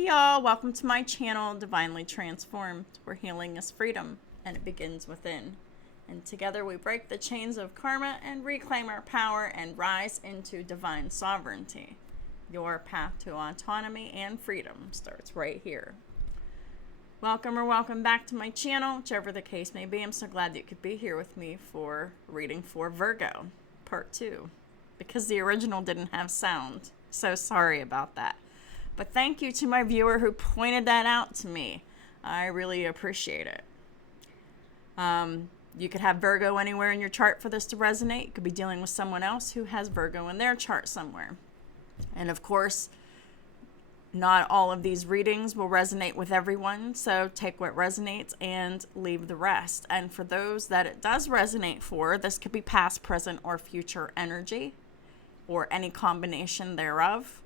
Hey y'all, welcome to my channel, Divinely Transformed, where healing is freedom and it begins within. And together we break the chains of karma and reclaim our power and rise into divine sovereignty. Your path to autonomy and freedom starts right here. Welcome or welcome back to my channel, whichever the case may be. I'm so glad that you could be here with me for reading for Virgo, part 2, because the original didn't have sound. So sorry about that. But thank you to my viewer who pointed that out to me. I really appreciate it. You could have Virgo anywhere in your chart for this to resonate. You could be dealing with someone else who has Virgo in their chart somewhere. And of course, not all of these readings will resonate with everyone. So take what resonates and leave the rest. And for those that it does resonate for, this could be past, present, or future energy, or any combination thereof,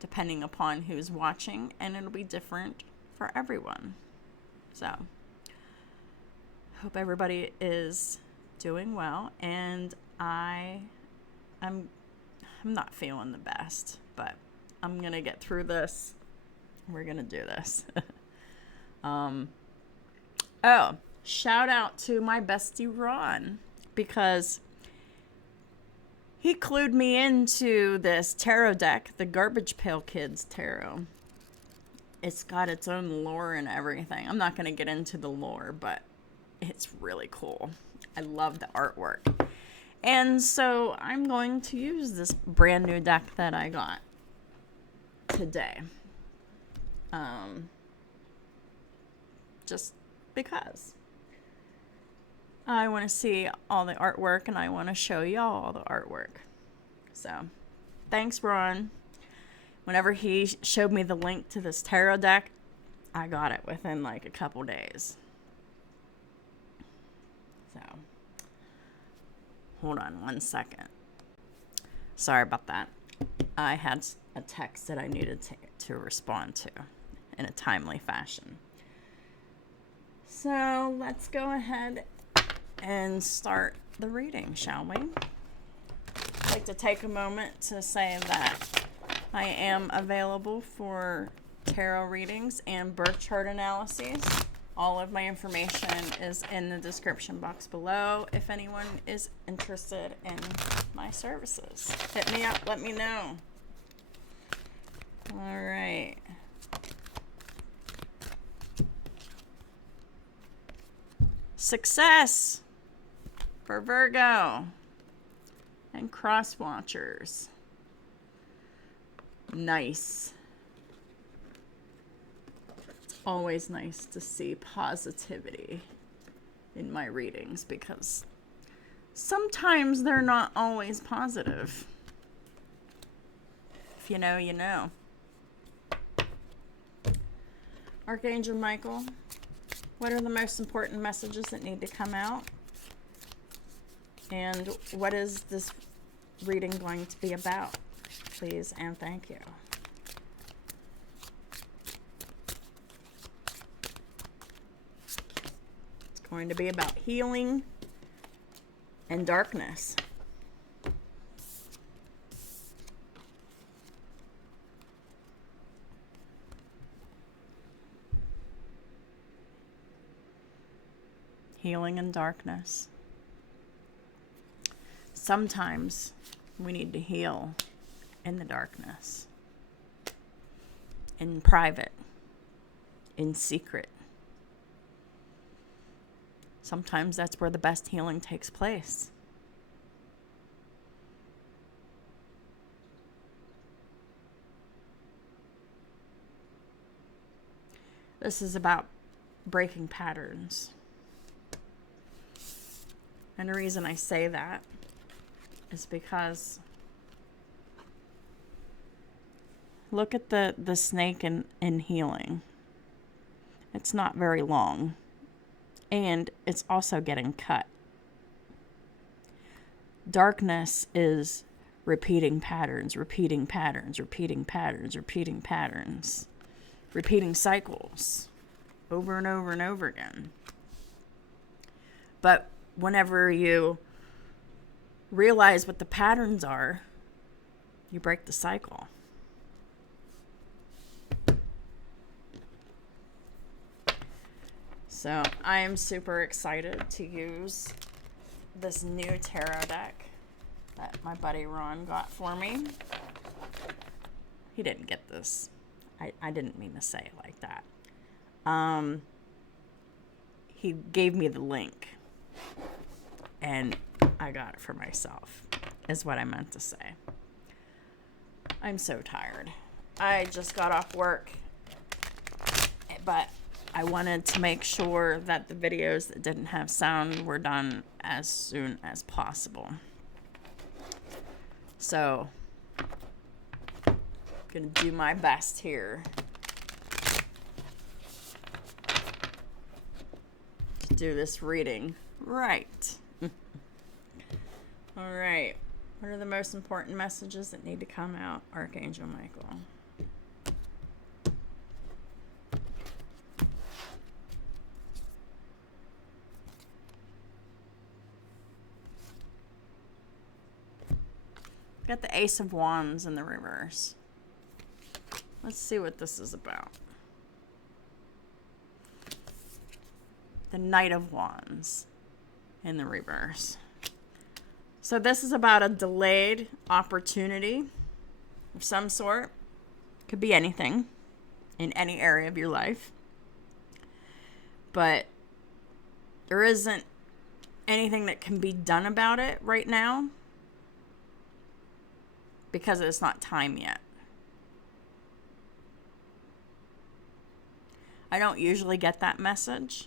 depending upon who's watching, and it'll be different for everyone. So, hope everybody is doing well, and I'm not feeling the best, but I'm gonna get through this. We're gonna do this. Shout out to my bestie Ron, because he clued me into this tarot deck, the Garbage Pail Kids Tarot. It's got its own lore and everything. I'm not going to get into the lore, but it's really cool. I love the artwork. And so I'm going to use this brand new deck that I got today. Just because. I want to see all the artwork, and I want to show y'all all the artwork. So, thanks, Ron. Whenever he showed me the link to this tarot deck, I got it within like a couple days. So, hold on one second. Sorry about that. I had a text that I needed to respond to in a timely fashion. So, let's go ahead and start the reading, shall we? I'd like to take a moment to say that I am available for tarot readings and birth chart analyses. All of my information is in the description box below if anyone is interested in my services. Hit me up, let me know. All right. Success for Virgo and cross watchers. Nice. It's always nice to see positivity in my readings because sometimes they're not always positive. If you know, you know. Archangel Michael, what are the most important messages that need to come out? And what is this reading going to be about? Please and thank you. It's going to be about healing and darkness. Healing and darkness. Sometimes we need to heal in the darkness, in private, in secret. Sometimes that's where the best healing takes place. This is about breaking patterns. And the reason I say that is because look at the snake in healing. It's not very long. And it's also getting cut. Darkness is repeating patterns, repeating patterns, repeating patterns, repeating patterns, repeating cycles over and over and over again. But whenever you realize what the patterns are, you break the cycle. So I am super excited to use this new tarot deck that my buddy Ron got for me. He didn't get this. I didn't mean to say it like that. He gave me the link, and I got it for myself, is what I meant to say. I'm so tired. I just got off work, but I wanted to make sure that the videos that didn't have sound were done as soon as possible. So, I'm gonna do my best here to do this reading right. All right. What are the most important messages that need to come out, Archangel Michael? Got the Ace of Wands in the reverse. Let's see what this is about. The Knight of Wands in the reverse. So this is about a delayed opportunity of some sort. Could be anything in any area of your life. But there isn't anything that can be done about it right now because it's not time yet. I don't usually get that message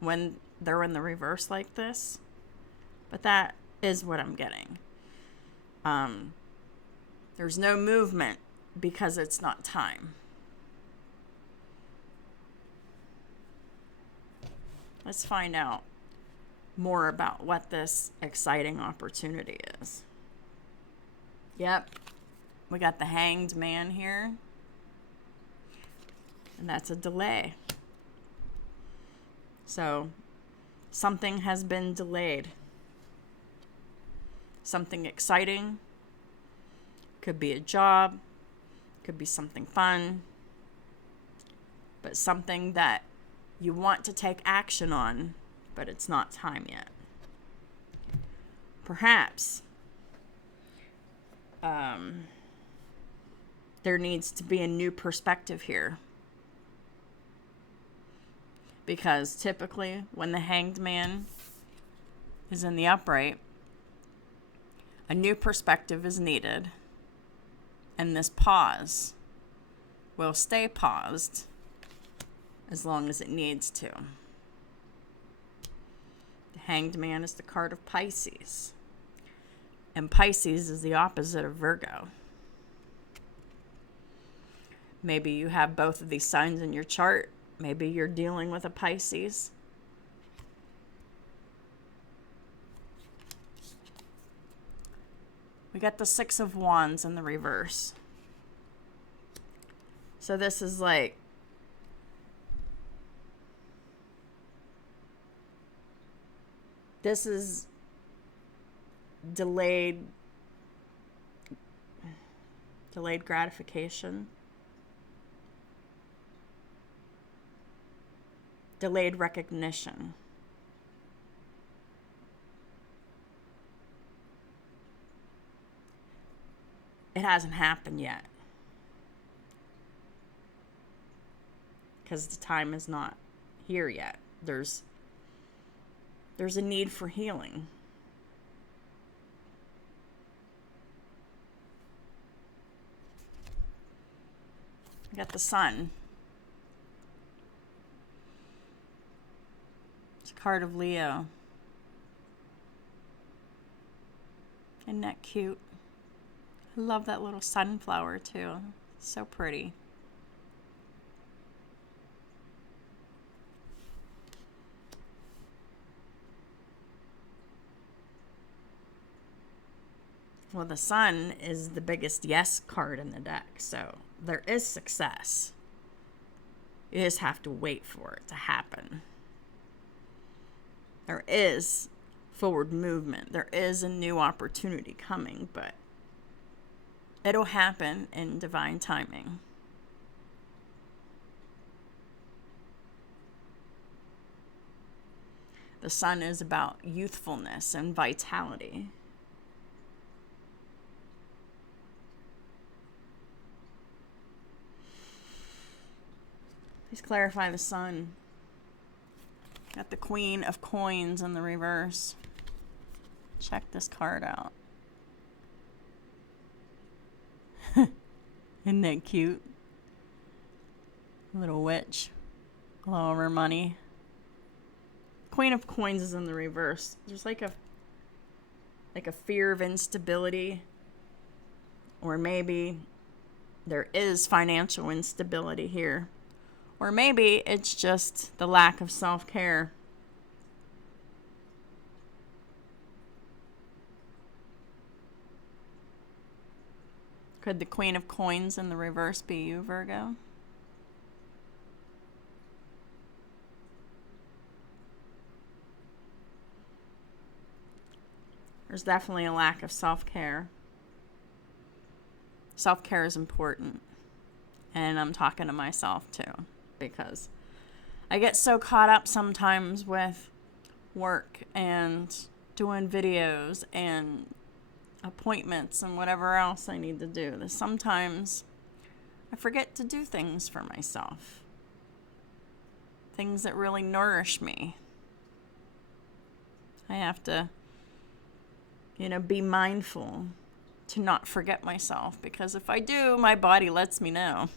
when they're in the reverse like this, but that is what I'm getting. There's no movement because it's not time. Let's find out more about what this exciting opportunity is. Yep, we got the Hanged Man here, and that's a delay. So something has been delayed. Something exciting. Could be a job. Could be something fun. But something that you want to take action on, but it's not time yet. Perhaps there needs to be a new perspective here. Because typically when the Hanged Man is in the upright, a new perspective is needed. And this pause will stay paused as long as it needs to. The Hanged Man is the card of Pisces. And Pisces is the opposite of Virgo. Maybe you have both of these signs in your chart. Maybe you're dealing with a Pisces. We got the Six of Wands in the reverse. So this is like delayed gratification. Delayed recognition. It hasn't happened yet. Because the time is not here yet. There's a need for healing. We got the Sun. It's a card of Leo. Isn't that cute? I love that little sunflower too. It's so pretty. Well, the Sun is the biggest yes card in the deck, so there is success. You just have to wait for it to happen. There is forward movement. There is a new opportunity coming, but it'll happen in divine timing. The Sun is about youthfulness and vitality. Please clarify the Sun. Got the Queen of Coins in the reverse. Check this card out. Isn't that cute? Little witch. All over money. Queen of Coins is in the reverse. There's like a fear of instability. Or maybe there is financial instability here. Or maybe it's just the lack of self-care. Could the Queen of Coins in the reverse be you, Virgo? There's definitely a lack of self-care. Self-care is important. And I'm talking to myself too. Because I get so caught up sometimes with work and doing videos and appointments and whatever else I need to do, that sometimes I forget to do things for myself. Things that really nourish me. I have to, be mindful to not forget myself, because if I do, my body lets me know.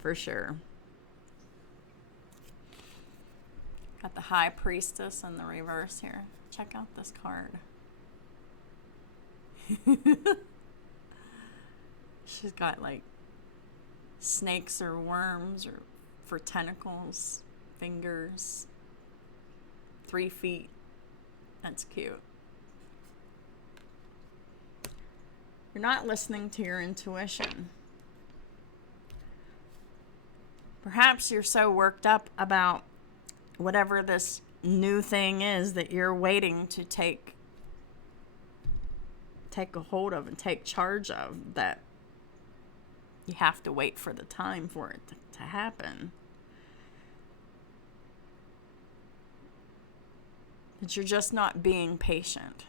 For sure. Got the High Priestess in the reverse here. Check out this card. She's got like snakes or worms or for tentacles, fingers, 3 feet. That's cute. You're not listening to your intuition. Perhaps you're so worked up about whatever this new thing is that you're waiting to take a hold of and take charge of, that you have to wait for the time for it to happen. That you're just not being patient.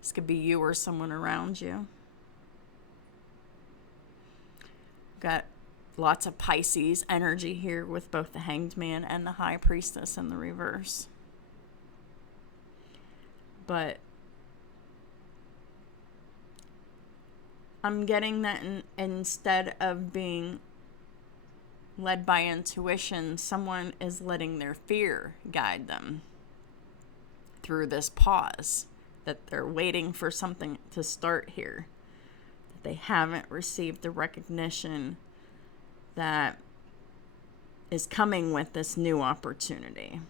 This could be you or someone around you. Got lots of Pisces energy here with both the Hanged Man and the High Priestess in the reverse. But I'm getting that instead of being led by intuition, someone is letting their fear guide them through this pause. That they're waiting for something to start here. That they haven't received the recognition that is coming with this new opportunity.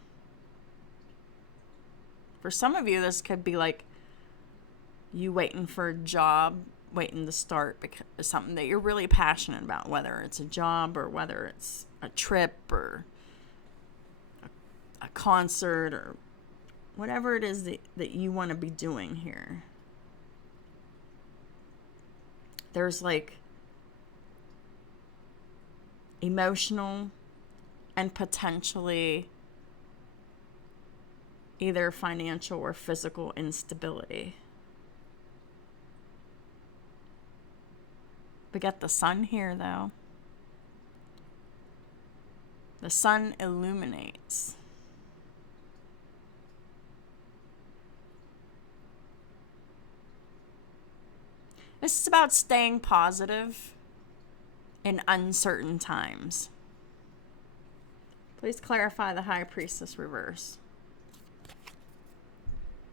For some of you, this could be like you waiting for a job, waiting to start because it's something that you're really passionate about, whether it's a job or whether it's a trip or a concert or whatever it is that you want to be doing here. There's like emotional and potentially either financial or physical instability. We got the Sun here, though. The Sun illuminates. This is about staying positive in uncertain times. Please clarify the High Priestess reverse.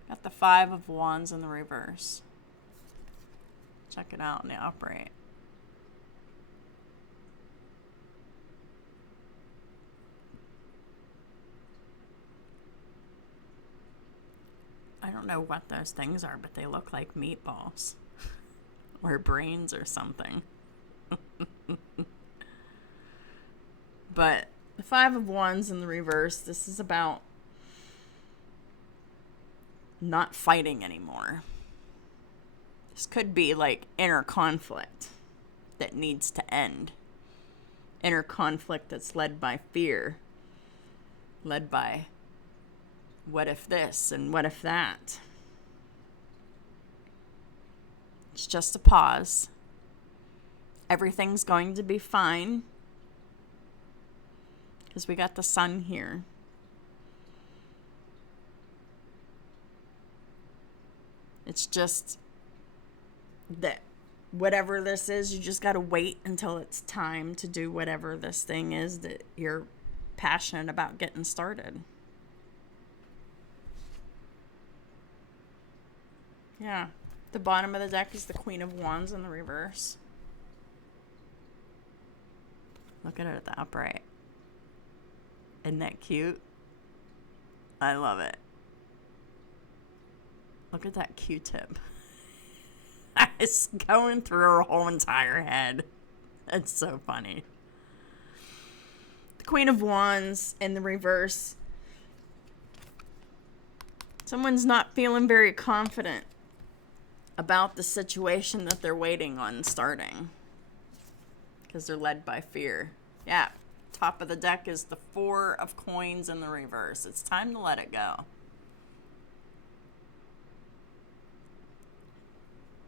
Got the 5 of Wands in the reverse. Check it out in the upright. I don't know what those things are, but they look like meatballs. Or brains or something. But the 5 of Wands in the reverse, this is about not fighting anymore. This could be like inner conflict that needs to end. inner conflict that's led by fear, led by what if this and what if that. It's just a pause. Everything's going to be fine because we got the sun here. It's just that whatever this is, you just got to wait until it's time to do whatever this thing is that you're passionate about getting started. Yeah. The bottom of the deck is the Queen of Wands in the reverse. Look at it at the upright. Isn't that cute? I love it. Look at that Q-tip. It's going through her whole entire head. It's so funny. The Queen of Wands in the reverse. Someone's not feeling very confident about the situation that they're waiting on starting because they're led by fear. Yeah, top of the deck is the Four of Coins in the reverse. It's time to let it go.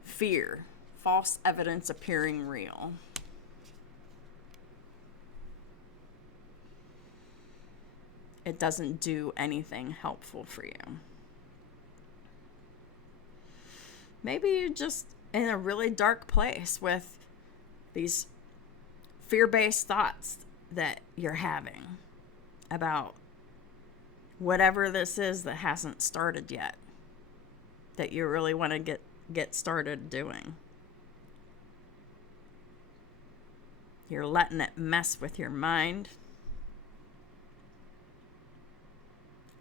Fear, false evidence appearing real. It doesn't do anything helpful for you. Maybe you're just in a really dark place with these fear-based thoughts that you're having about whatever this is that hasn't started yet, that you really want to get started doing. You're letting it mess with your mind,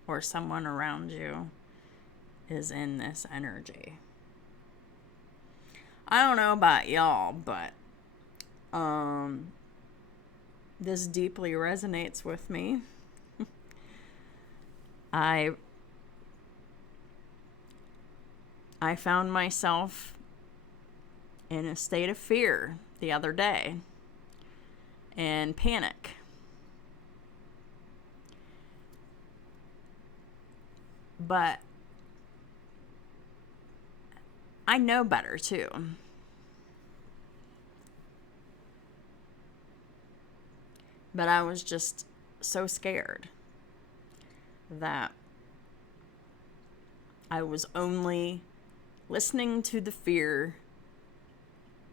or someone around you is in this energy. I don't know about y'all, but this deeply resonates with me. I found myself in a state of fear the other day and panic. But I know better too. But I was just so scared that I was only listening to the fear,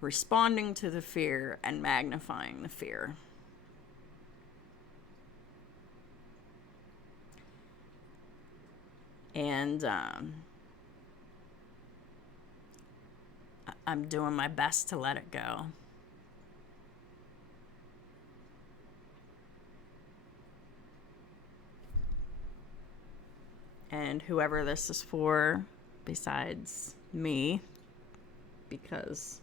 responding to the fear, and magnifying the fear. And I'm doing my best to let it go. And whoever this is for, besides me, because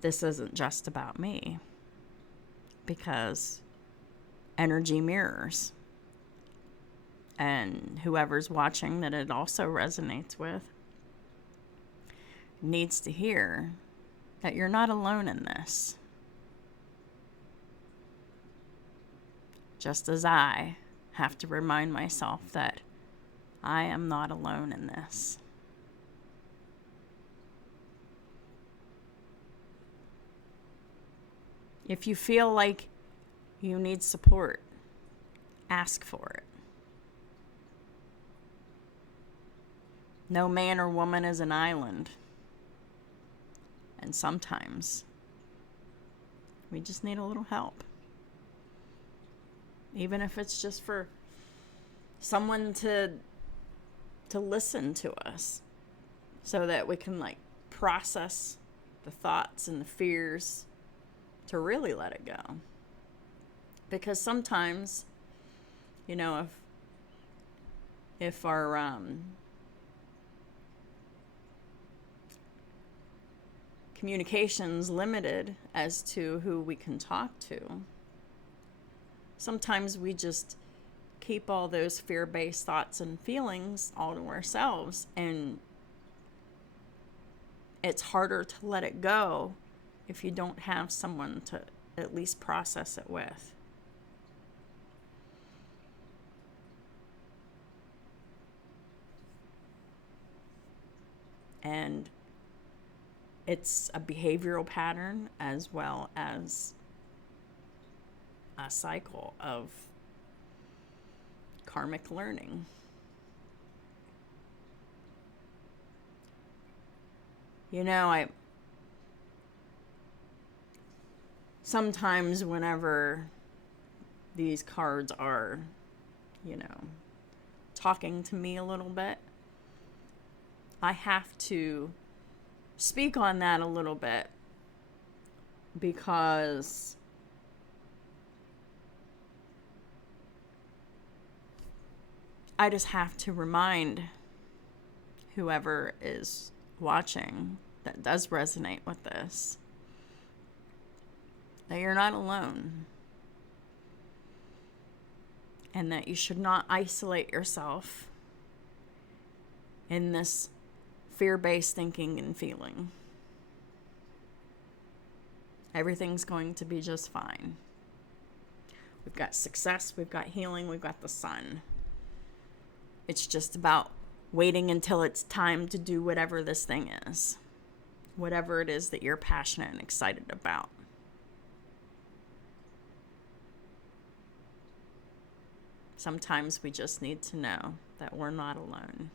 this isn't just about me, because energy mirrors. And whoever's watching that it also resonates with needs to hear that you're not alone in this. Just as I have to remind myself that I am not alone in this. If you feel like you need support, ask for it. No man or woman is an island. And sometimes we just need a little help. Even if it's just for someone to listen to us so that we can process the thoughts and the fears to really let it go. Because sometimes, if our communication's limited as to who we can talk to, sometimes we just keep all those fear-based thoughts and feelings all to ourselves, and it's harder to let it go if you don't have someone to at least process it with. And it's a behavioral pattern as well as a cycle of karmic learning. You know, I sometimes whenever these cards are, talking to me a little bit, I have to speak on that a little bit because I just have to remind whoever is watching that does resonate with this that you're not alone, and that you should not isolate yourself in this fear-based thinking and feeling. Everything's going to be just fine. We've got success, we've got healing, we've got the sun. It's just about waiting until it's time to do whatever this thing is. Whatever it is that you're passionate and excited about. Sometimes we just need to know that we're not alone.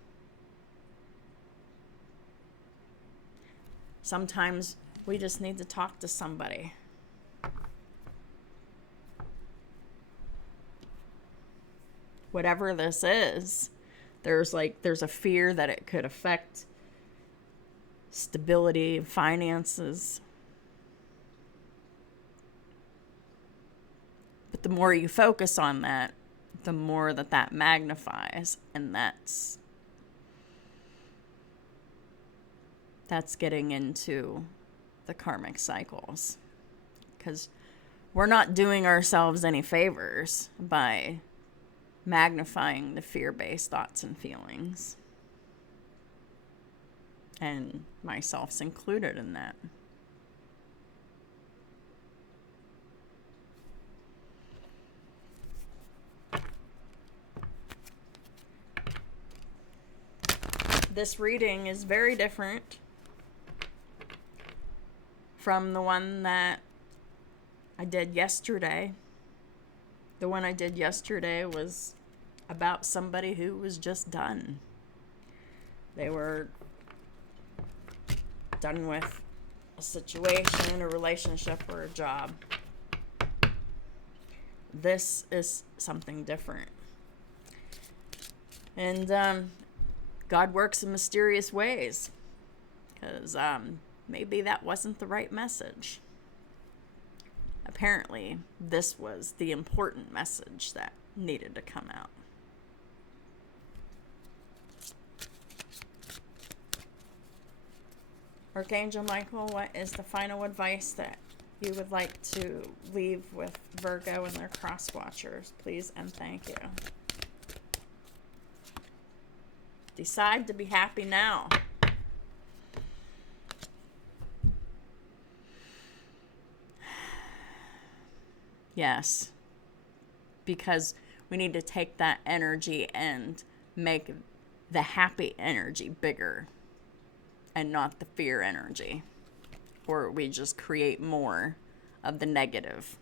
Sometimes we just need to talk to somebody. Whatever this is, there's a fear that it could affect stability, finances. But the more you focus on that, the more that magnifies, and that's getting into the karmic cycles, because we're not doing ourselves any favors by magnifying the fear-based thoughts and feelings, and myself's included in that. This reading is very different from the one that I did yesterday. The one I did yesterday was about somebody who was just done. They were done with a situation, a relationship, or a job. This is something different. And God works in mysterious ways, because maybe that wasn't the right message. Apparently, this was the important message that needed to come out. Archangel Michael, what is the final advice that you would like to leave with Virgo and their cross watchers? Please and thank you. Decide to be happy now. Yes. Because we need to take that energy and make the happy energy bigger and not the fear energy. Or we just create more of the negative.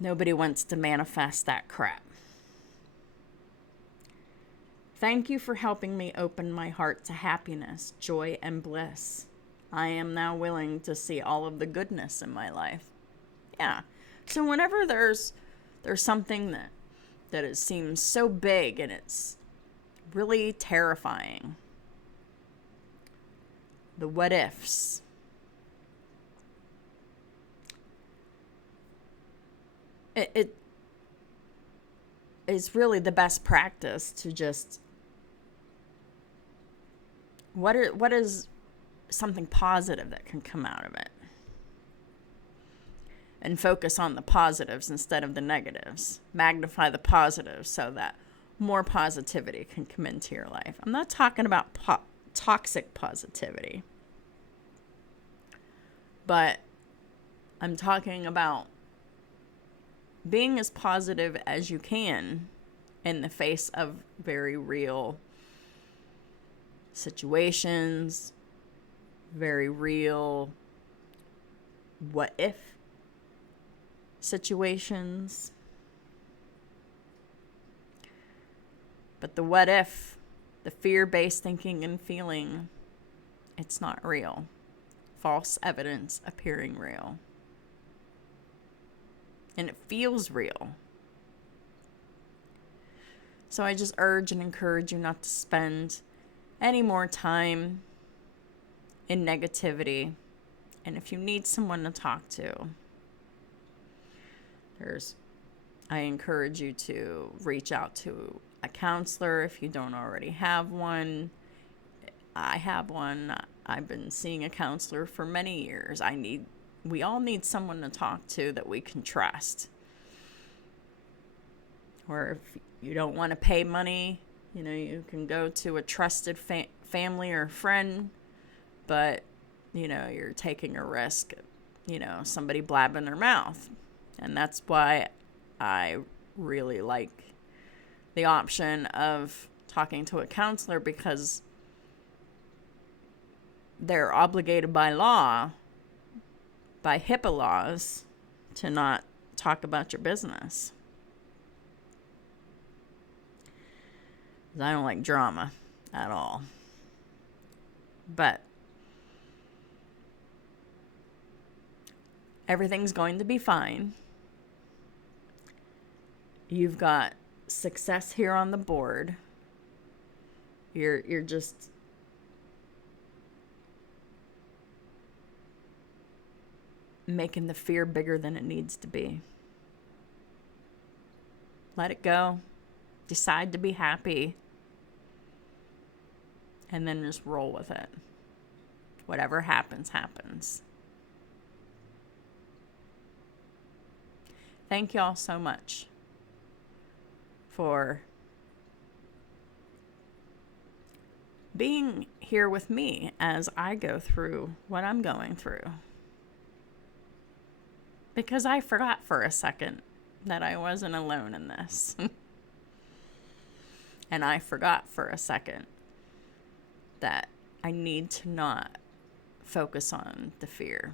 Nobody wants to manifest that crap. Thank you for helping me open my heart to happiness, joy, and bliss. I am now willing to see all of the goodness in my life. Yeah. So whenever there's something that seems so big and it's really terrifying, the what ifs, it is really the best practice to just what is something positive that can come out of it, and focus on the positives instead of the negatives. Magnify the positives so that more positivity can come into your life. I'm not talking about toxic positivity. But I'm talking about being as positive as you can in the face of very real situations, very real what if situations. But the what if, the fear-based thinking and feeling, it's not real. False evidence appearing real. And it feels real. So I just urge and encourage you not to spend any more time in negativity. And if you need someone to talk to, I encourage you to reach out to a counselor if you don't already have one. I have one. I've been seeing a counselor for many years. We all need someone to talk to that we can trust. Or if you don't want to pay money, you can go to a trusted family or friend, but, you're taking a risk, somebody blabbing their mouth. And that's why I really like the option of talking to a counselor, because they're obligated by law, by HIPAA laws, to not talk about your business. I don't like drama at all. But everything's going to be fine. You've got success here on the board. You're just making the fear bigger than it needs to be. Let it go. Decide to be happy. And then just roll with it. Whatever happens, happens. Thank y'all so much for being here with me as I go through what I'm going through. Because I forgot for a second that I wasn't alone in this. And I forgot for a second that I need to not focus on the fear.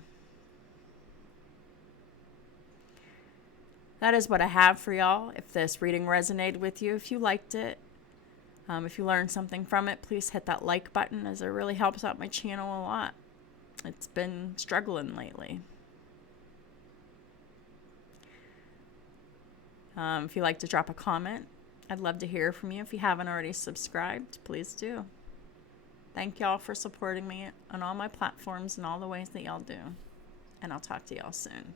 That is what I have for y'all. If this reading resonated with you, if you liked it, if you learned something from it, please hit that like button, as it really helps out my channel a lot. It's been struggling lately. If you'd like to drop a comment, I'd love to hear from you. If you haven't already subscribed, please do. Thank y'all for supporting me on all my platforms and all the ways that y'all do. And I'll talk to y'all soon.